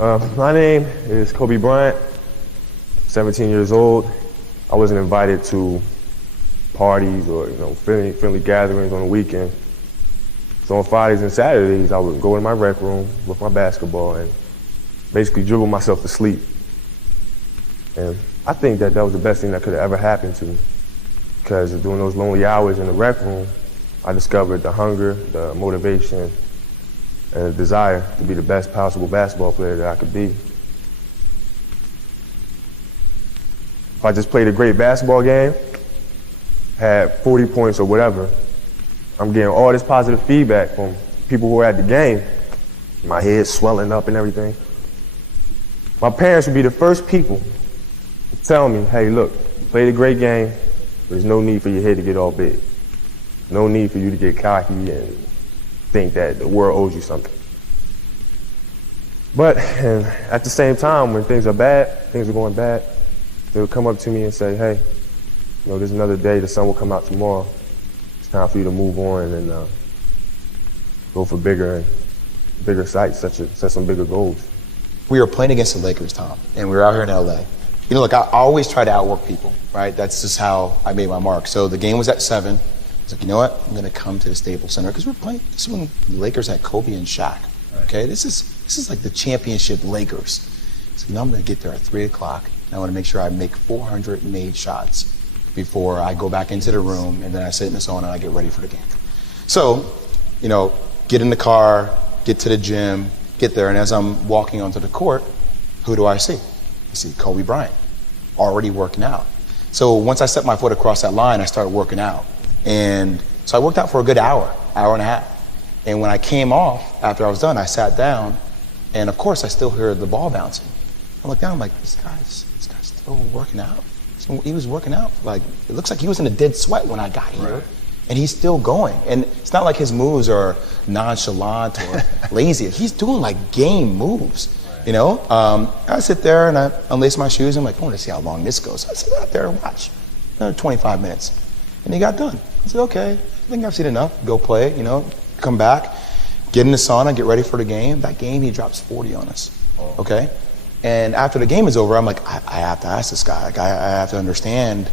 My name is Kobe Bryant, 17 years old. I wasn't invited to parties or friendly gatherings on the weekend. So on Fridays and Saturdays, I would go in my rec room with my basketball and basically dribble myself to sleep. And I think that was the best thing that could have ever happened to me, because during those lonely hours in the rec room, I discovered the hunger, the motivation, and the desire to be the best possible basketball player that I could be. If I just played a great basketball game, had 40 points or whatever, I'm getting all this positive feedback from people who were at the game. My head swelling up and everything. My parents would be the first people to tell me, hey, look, you played a great game, but there's no need for your head to get all big. No need for you to get cocky and think that the world owes you something. But at the same time, when things are bad, things are going bad, they'll come up to me and say, hey, there's another day, the sun will come out tomorrow. It's time for you to move on and go for bigger sights, set some bigger goals. We were playing against the Lakers, Tom, and we were out here in LA. Look, I always try to outwork people, right? That's just how I made my mark. So the game was at 7. I was like, you know what? I'm gonna come to the Staples Center, because we're playing, this is when the Lakers had Kobe and Shaq. Okay, this is like the championship Lakers. So I'm gonna get there at 3 o'clock, and I wanna make sure I make 408 shots before I go back into the room, and then I sit in the sauna and I get ready for the game. So, get in the car, get to the gym, get there, and as I'm walking onto the court, who do I see? I see Kobe Bryant, already working out. So once I stepped my foot across that line, I started working out. And so I worked out for a good hour and a half. And when I came off, after I was done, I sat down, and of course I still hear the ball bouncing. I look down, I'm like, this guy's still working out? So he was working out, like, it looks like he was in a dead sweat when I got here. Right. And he's still going. And it's not like his moves are nonchalant or lazy. He's doing like game moves, I sit there and I unlace my shoes. I'm like, I want to see how long this goes. So I sit out there and watch, another 25 minutes. And he got done. I said, okay, I think I've seen enough. Go play, come back, get in the sauna, get ready for the game. That game, he drops 40 on us, okay? And after the game is over, I'm like, I have to ask this guy. Like, I have to understand,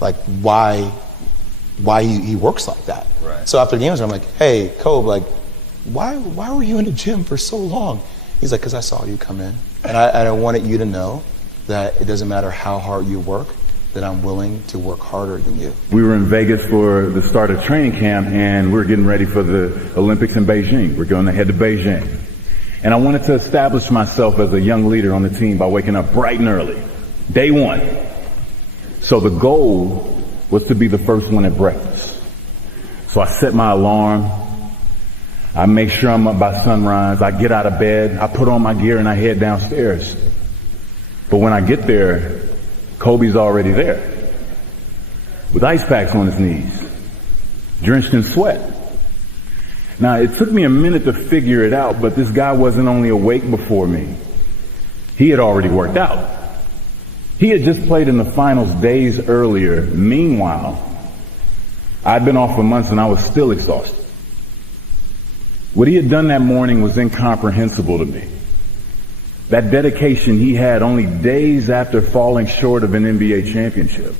like, why he works like that. Right. So after the game is over, I'm like, hey, Kobe, like, why were you in the gym for so long? He's like, because I saw you come in. And I wanted you to know that it doesn't matter how hard you work, that I'm willing to work harder than you. We were in Vegas for the start of training camp, and we're getting ready for the Olympics in Beijing. We're going to head to Beijing. And I wanted to establish myself as a young leader on the team by waking up bright and early, day one. So the goal was to be the first one at breakfast. So I set my alarm. I make sure I'm up by sunrise. I get out of bed. I put on my gear and I head downstairs. But when I get there, Kobe's already there with ice packs on his knees, drenched in sweat. Now, it took me a minute to figure it out, but this guy wasn't only awake before me. He had already worked out. He had just played in the finals days earlier. Meanwhile, I'd been off for months and I was still exhausted. What he had done that morning was incomprehensible to me. That dedication he had only days after falling short of an NBA championship.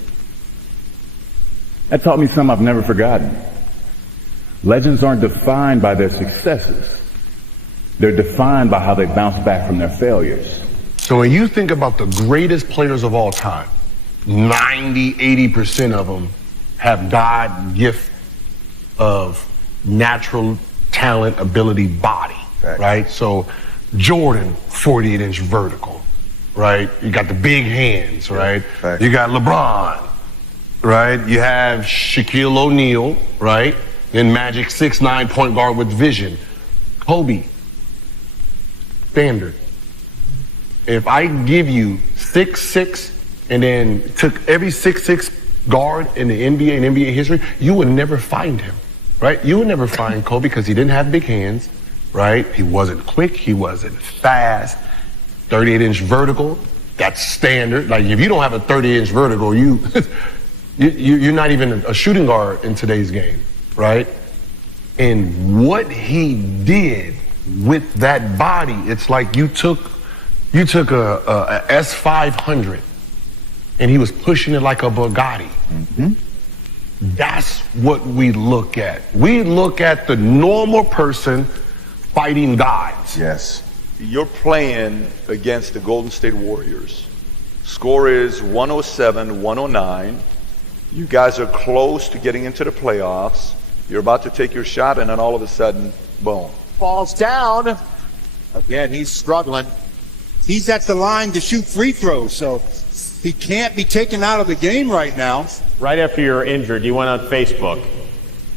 That taught me something I've never forgotten. Legends aren't defined by their successes. They're defined by how they bounce back from their failures. So when you think about the greatest players of all time, 80% of them have God gift of natural talent, ability, body, right? So Jordan, 48-inch vertical, right? You got the big hands, right? You got LeBron, right? You have Shaquille O'Neal, right? Then Magic, 6'9" point guard with vision. Kobe, standard. If I give you 6'6" and then took every 6'6" guard in the NBA and NBA history, you would never find him, right? You would never find Kobe because he didn't have big hands, right? He wasn't quick, he wasn't fast. 38-inch vertical, that's standard. Like if you don't have a 38-inch vertical, you're not even a shooting guard in today's game, right? And what he did with that body, it's like you took You took a S500 and he was pushing it like a Bugatti. That's what we look at. We look at the normal person fighting gods. Yes. You're playing against the Golden State Warriors. Score is 107-109. You guys are close to getting into the playoffs. You're about to take your shot, and then all of a sudden, boom. Falls down. Again, he's struggling. He's at the line to shoot free throws, so he can't be taken out of the game right now. Right after you were injured, you went on Facebook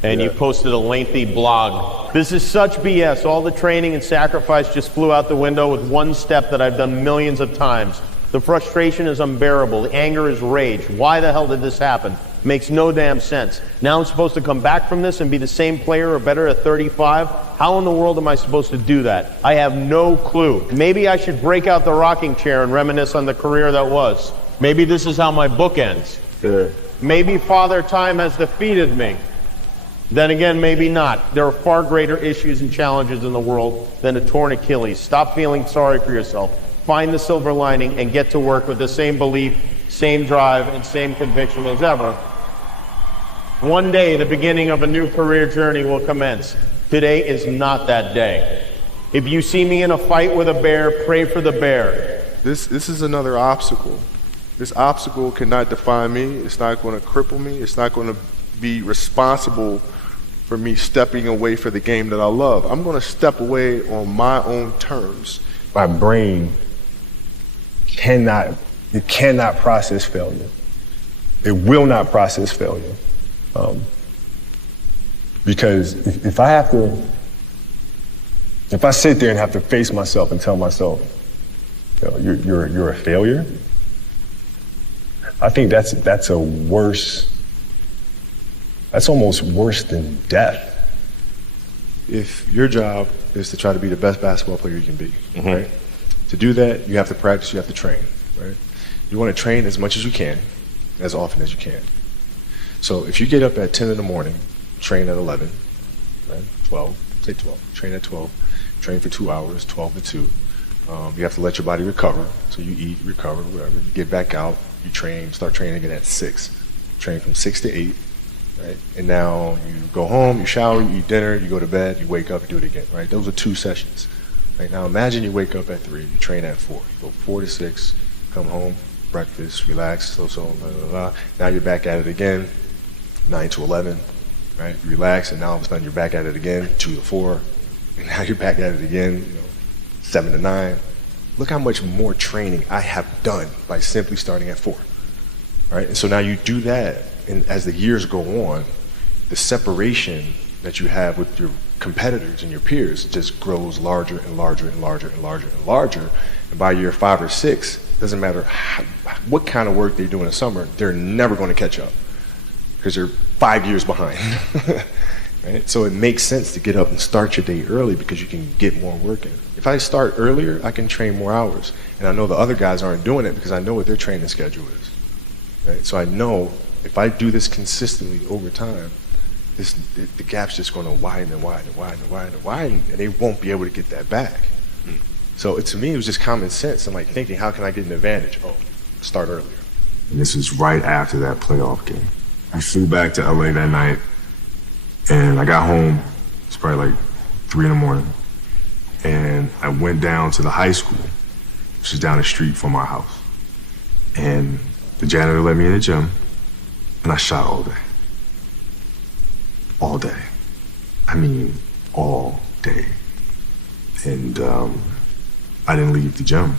and you posted a lengthy blog. This is such BS. All the training and sacrifice just flew out the window with one step that I've done millions of times. The frustration is unbearable. The anger is rage. Why the hell did this happen? Makes no damn sense. Now I'm supposed to come back from this and be the same player or better at 35? How in the world am I supposed to do that? I have no clue. Maybe I should break out the rocking chair and reminisce on the career that was. Maybe this is how my book ends. Maybe Father Time has defeated me. Then again, maybe not. There are far greater issues and challenges in the world than a torn Achilles. Stop feeling sorry for yourself. Find the silver lining and get to work with the same belief, same drive, and same conviction as ever. One day, the beginning of a new career journey will commence. Today is not that day. If you see me in a fight with a bear, pray for the bear. This is another obstacle. This obstacle cannot define me. It's not going to cripple me. It's not going to be responsible for me stepping away for the game that I love. I'm going to step away on my own terms. My brain cannot process failure. It will not process failure. Because if I sit there and have to face myself and tell myself, you're a failure, I think that's almost worse than death. If your job is to try to be the best basketball player you can be, right? To do that, you have to practice, you have to train, right? You want to train as much as you can, as often as you can. So if you get up at 10 in the morning, train at 11, right? 12, say 12, train at 12, train for 2 hours, 12 to 2. You have to let your body recover. So you eat, recover, whatever. You get back out, you train, start training again at 6. Train from 6 to 8, right? And now you go home, you shower, you eat dinner, you go to bed, you wake up, you do it again, right? Those are 2 sessions. Right? Now imagine you wake up at 3, you train at 4. You go 4 to 6, come home, breakfast, relax, blah, blah, blah. Now you're back at it again, 9 to 11, right? You relax, and now all of a sudden you're back at it again, 2 to 4, and now you're back at it again, 7 to 9. Look how much more training I have done by simply starting at 4, right? And so now you do that, and as the years go on, the separation that you have with your competitors and your peers just grows larger and larger and larger and larger and larger. And by year 5 or 6, doesn't matter what kind of work they do in the summer, they're never going to catch up because they're 5 years behind. Right? So it makes sense to get up and start your day early because you can get more work in. If I start earlier, I can train more hours. And I know the other guys aren't doing it because I know what their training schedule is. Right? So I know if I do this consistently over time, the gap's just going to widen and widen and widen and widen and widen, and they won't be able to get that back. So to me, it was just common sense. I'm like thinking, how can I get an advantage? Oh, start earlier. And this was right after that playoff game. I flew back to LA that night, and I got home. It's probably like 3 in the morning, and I went down to the high school, which is down the street from our house. And the janitor let me in the gym, and I shot all day. All day. I mean, all day. And I didn't leave the gym.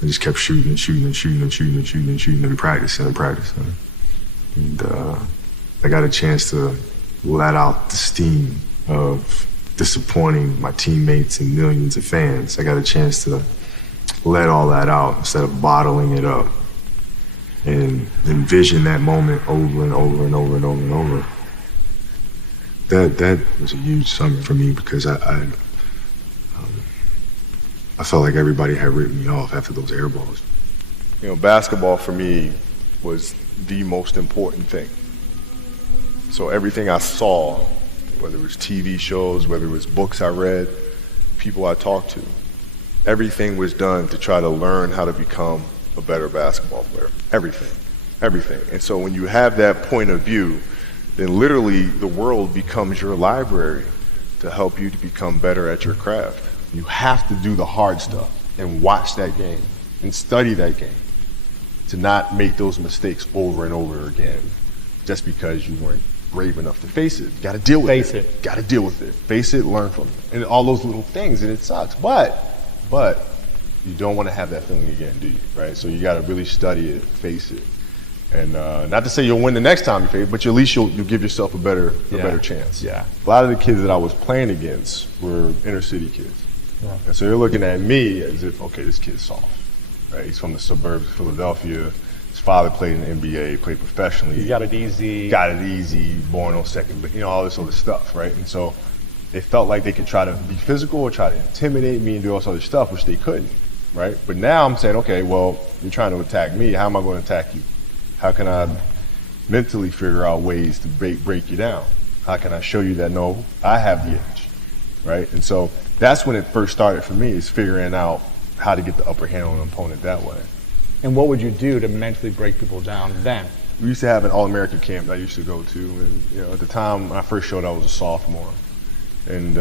I just kept shooting and shooting and shooting and shooting and shooting and shooting and practicing and practicing. And I got a chance to let out the steam of disappointing my teammates and millions of fans. I got a chance to let all that out instead of bottling it up and envision that moment over and over and over and over and over. That was a huge summer for me because I felt like everybody had written me off after those air balls. Basketball for me was the most important thing. So everything I saw, whether it was TV shows, whether it was books I read, people I talked to, everything was done to try to learn how to become a better basketball player. Everything. And so when you have that point of view, then literally the world becomes your library to help you to become better at your craft. You have to do the hard stuff and watch that game and study that game to not make those mistakes over and over again just because you weren't brave enough to face it. You got to deal with it. Got to deal with it. Face it, learn from it. And all those little things, and it sucks. But you don't want to have that feeling again, do you? Right? So you got to really study it, face it. And not to say you'll win the next time you face it, but at least you'll give yourself a better chance. Yeah. A lot of the kids that I was playing against were inner city kids. Yeah. And so they're looking at me as if, okay, this kid's soft. Right? He's from the suburbs of Philadelphia. His father played in the NBA, played professionally. He got it easy. Born on second, but all this other stuff, right? And so they felt like they could try to be physical or try to intimidate me and do all this other stuff, which they couldn't, right? But now I'm saying, okay, well, you're trying to attack me. How am I going to attack you? How can I mentally figure out ways to break you down? How can I show you that, no, I have the edge, right? And so that's when it first started for me, is figuring out how to get the upper hand on an opponent that way. And what would you do to mentally break people down then? We used to have an All-American camp that I used to go to, and at the time when I first showed up, I was a sophomore. And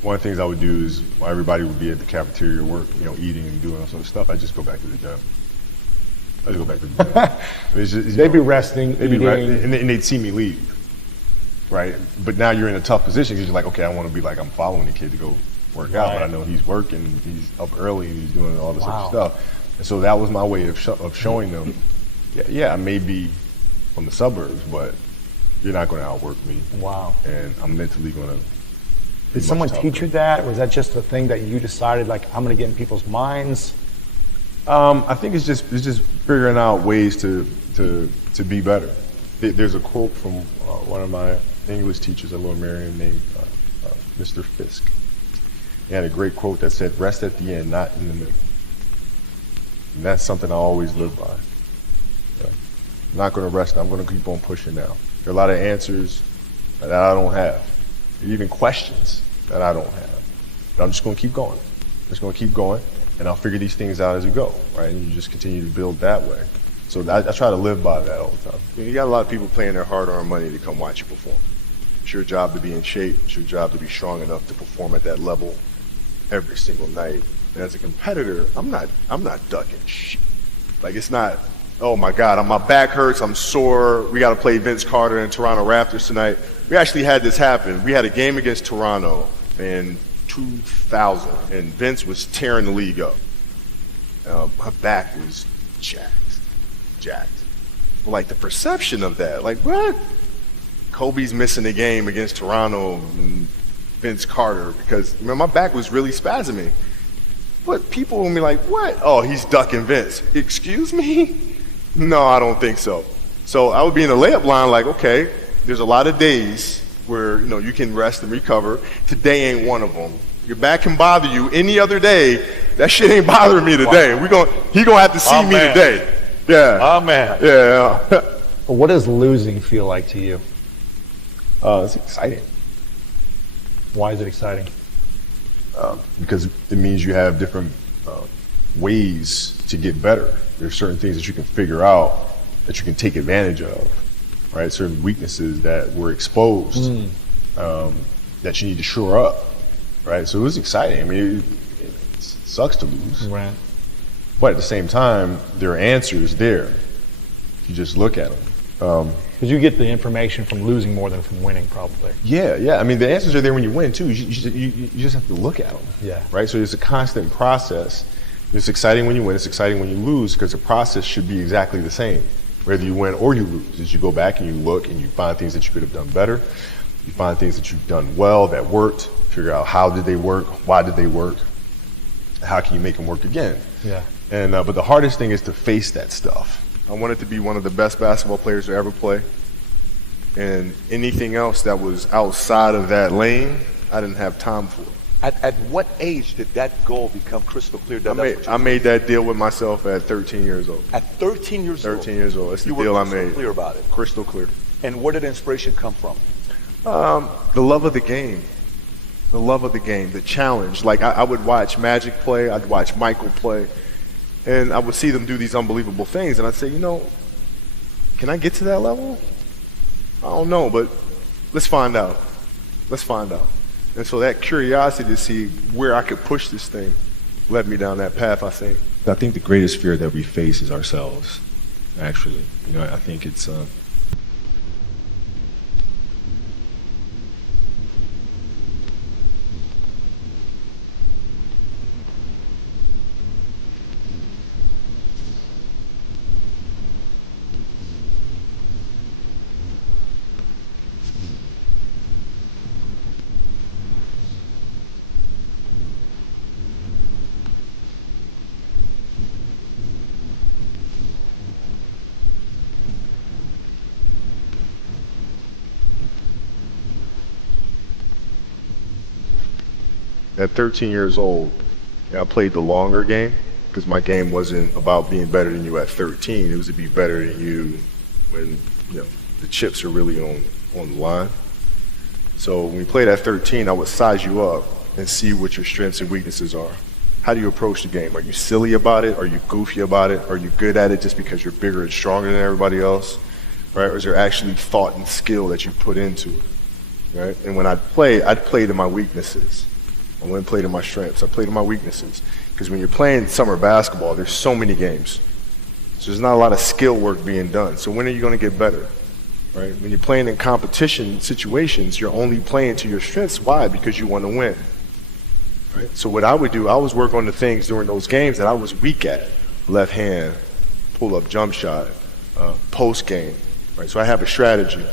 one of the things I would do is, while everybody would be at the cafeteria work, eating and doing all sort of stuff, I'd just go back to the gym. They'd be resting, eating. And they'd see me leave, right? But now you're in a tough position because you're like, okay, I want to be like, I'm following the kid to go work out, but I know he's working, he's up early, and he's doing all this other stuff. And so that was my way of showing them, I may be from the suburbs, but you're not going to outwork me. Wow. And I'm mentally going to. Did someone teach you that, or was that just a thing that you decided, like, I'm going to get in people's minds? I think it's just figuring out ways to be better. There's a quote from one of my English teachers at Lower Merion named Mr. Fisk. He had a great quote that said, "Rest at the end, not in the middle." And that's something I always live by. I'm not going to rest. I'm going to keep on pushing now. There are a lot of answers that I don't have, even questions that I don't have. But I'm just going to keep going. And I'll figure these things out as we go, right? And you just continue to build that way. So I try to live by that all the time. You got a lot of people paying their hard-earned money to come watch you perform. It's your job to be in shape. It's your job to be strong enough to perform at that level every single night. And as a competitor, I'm not ducking shit. Like, it's not, oh my God, my back hurts, I'm sore, we got to play Vince Carter and Toronto Raptors tonight. We actually had this happen. We had a game against Toronto in 2000, and Vince was tearing the league up. My back was jacked. Like, the perception of that, like, what? Kobe's missing the game against Toronto and Vince Carter because my back was really spasming. But people will be like, what? Oh, he's ducking Vince. Excuse me? No, I don't think so. So I would be in the layup line like, okay, there's a lot of days where you can rest and recover. Today ain't one of them. Your back can bother you any other day. That shit ain't bothering me today. He gonna have to see me today. Yeah. Oh man. Yeah. Well, what does losing feel like to you? It's exciting. Why is it exciting? Because it means you have different ways to get better. There's certain things that you can figure out that you can take advantage of, right? Certain weaknesses that were exposed that you need to shore up, right? So it was exciting. I mean, it sucks to lose. Right. But at the same time, there are answers there. If you just look at them. Because you get the information from losing more than from winning, probably. Yeah. I mean, the answers are there when you win, too. You just have to look at them. Yeah. Right? So it's a constant process. It's exciting when you win. It's exciting when you lose because the process should be exactly the same, whether you win or you lose. As you go back and you look and you find things that you could have done better. You find things that you've done well that worked. Figure out how did they work? Why did they work? How can you make them work again? Yeah. And but the hardest thing is to face that stuff. I wanted to be one of the best basketball players to ever play. And anything else that was outside of that lane, I didn't have time for. At what age did that goal become crystal clear? I made that deal with myself at 13 years old. At 13 years old? 13 years old. That's the deal I made. You were crystal clear about it? Crystal clear. And where did inspiration come from? The love of the game. The love of the game, the challenge. Like I would watch Magic play, I'd watch Michael play, and I would see them do these unbelievable things, and I'd say, can I get to that level? I don't know, but let's find out. Let's find out. And so that curiosity to see where I could push this thing led me down that path, I think. I think the greatest fear that we face is ourselves, actually. I think it's at 13 years old, I played the longer game because my game wasn't about being better than you at 13. It was to be better than you when the chips are really on the line. So when we played at 13, I would size you up and see what your strengths and weaknesses are. How do you approach the game? Are you silly about it? Are you goofy about it? Are you good at it just because you're bigger and stronger than everybody else? Right? Or is there actually thought and skill that you put into it? Right? And when I'd play to my weaknesses. I wouldn't play to my strengths. I played to my weaknesses. Because when you're playing summer basketball, there's so many games. So there's not a lot of skill work being done. So when are you going to get better? Right? When you're playing in competition situations, you're only playing to your strengths. Why? Because you want to win. Right? So what I would do, I was work on the things during those games that I was weak at. Left hand, pull-up jump shot, post game. Right? So I have a strategy.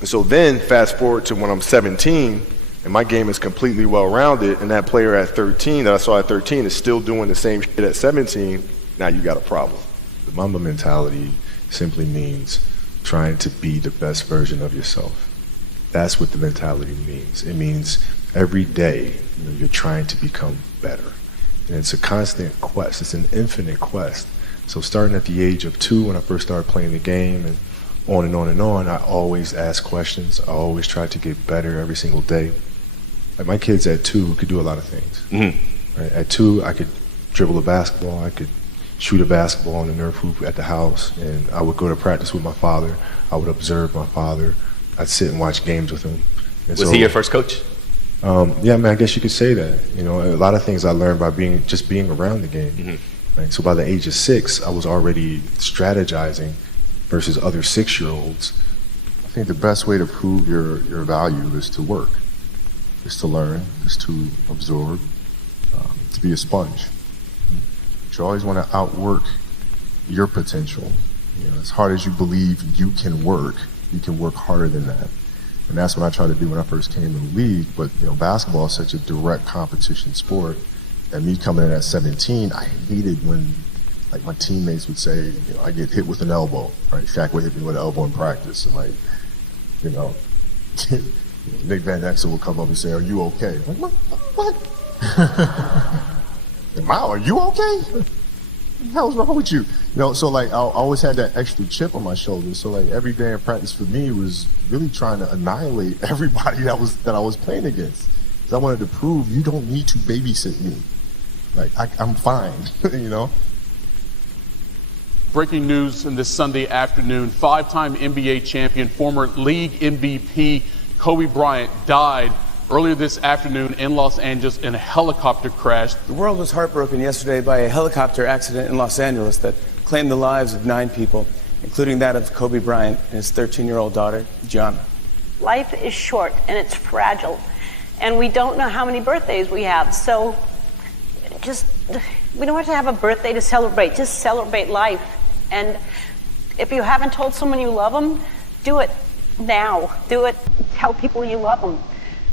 And so then fast forward to when I'm 17, and my game is completely well-rounded, and that player at 13 that I saw at 13 is still doing the same shit at 17, now you got a problem. The Mamba mentality simply means trying to be the best version of yourself. That's what the mentality means. It means every day you're trying to become better. And it's a constant quest. It's an infinite quest. So starting at the age of 2 when I first started playing the game and on, I always ask questions. I always try to get better every single day. Like my kids at 2 could do a lot of things. Mm-hmm. Right? At 2, I could dribble a basketball. I could shoot a basketball on the Nerf hoop at the house. And I would go to practice with my father. I would observe my father. I'd sit and watch games with him. And Was he your first coach? Yeah, man, I guess you could say that. A lot of things I learned by being around the game. Mm-hmm. Right? So by the age of 6, I was already strategizing versus other 6-year-olds. I think the best way to prove your value is to work. Is to learn, is to absorb, to be a sponge. But you always want to outwork your potential. As hard as you believe you can work harder than that. And that's what I tried to do when I first came in the league. But basketball is such a direct competition sport. And me coming in at 17, I hated when my teammates would say, I get hit with an elbow. Right? Shaq would hit me with an elbow in practice, and Nick Van Exel will come up and say, "Are you okay?" I'm like, what? Wow, are you okay? What the hell's wrong with you? So I always had that extra chip on my shoulder. So every day in practice for me was really trying to annihilate everybody that I was playing against. Because I wanted to prove you don't need to babysit me. I'm fine, Breaking news in this Sunday afternoon, 5-time NBA champion, former league MVP, Kobe Bryant died earlier this afternoon in Los Angeles in a helicopter crash. The world was heartbroken yesterday by a helicopter accident in Los Angeles that claimed the lives of 9 people, including that of Kobe Bryant and his 13-year-old daughter, Gianna. Life is short and it's fragile, and we don't know how many birthdays we have, so we don't have to have a birthday to celebrate, just celebrate life. And if you haven't told someone you love them, do it now. Do it. Tell people you love them.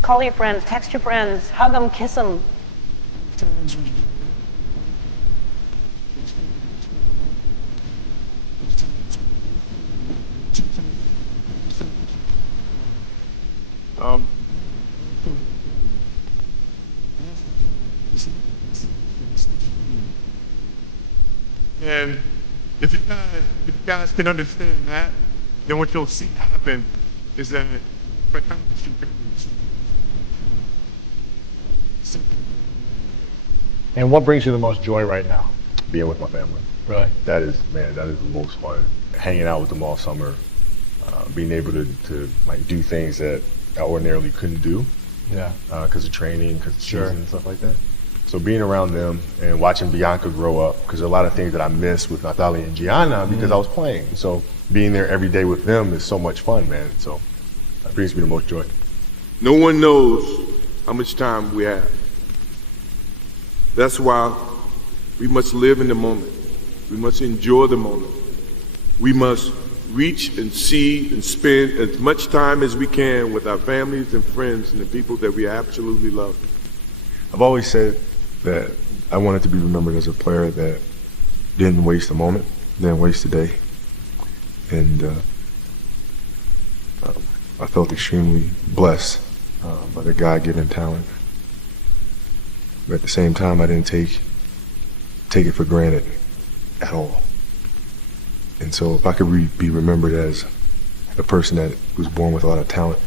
Call your friends, text your friends, hug them, kiss them. And if you guys can understand that, then what you'll see happen is that And what brings you the most joy right now? Being with my family. Really? That is the most fun. Hanging out with them all summer, being able to like do things that I ordinarily couldn't do. Yeah. Because of training, because of Sure. season and stuff like that. So being around them and watching Bianca grow up, because there are a lot of things that I missed with Natalia and Gianna because I was playing. So being there every day with them is so much fun, man. So that brings me the most joy. No one knows how much time we have. That's why we must live in the moment. We must enjoy the moment. We must reach and see and spend as much time as we can with our families and friends and the people that we absolutely love. I've always said that I wanted to be remembered as a player that didn't waste a moment, didn't waste a day. And I felt extremely blessed by the God-given talent. But at the same time, I didn't take it for granted at all. And so if I could be remembered as a person that was born with a lot of talent,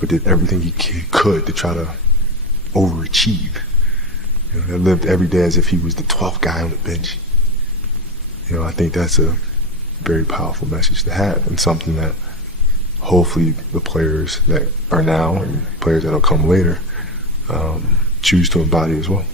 but did everything he could to try to overachieve, that lived every day as if he was the 12th guy on the bench. I think that's a very powerful message to have, and something that hopefully the players that are now and players that will come later choose to embody as well.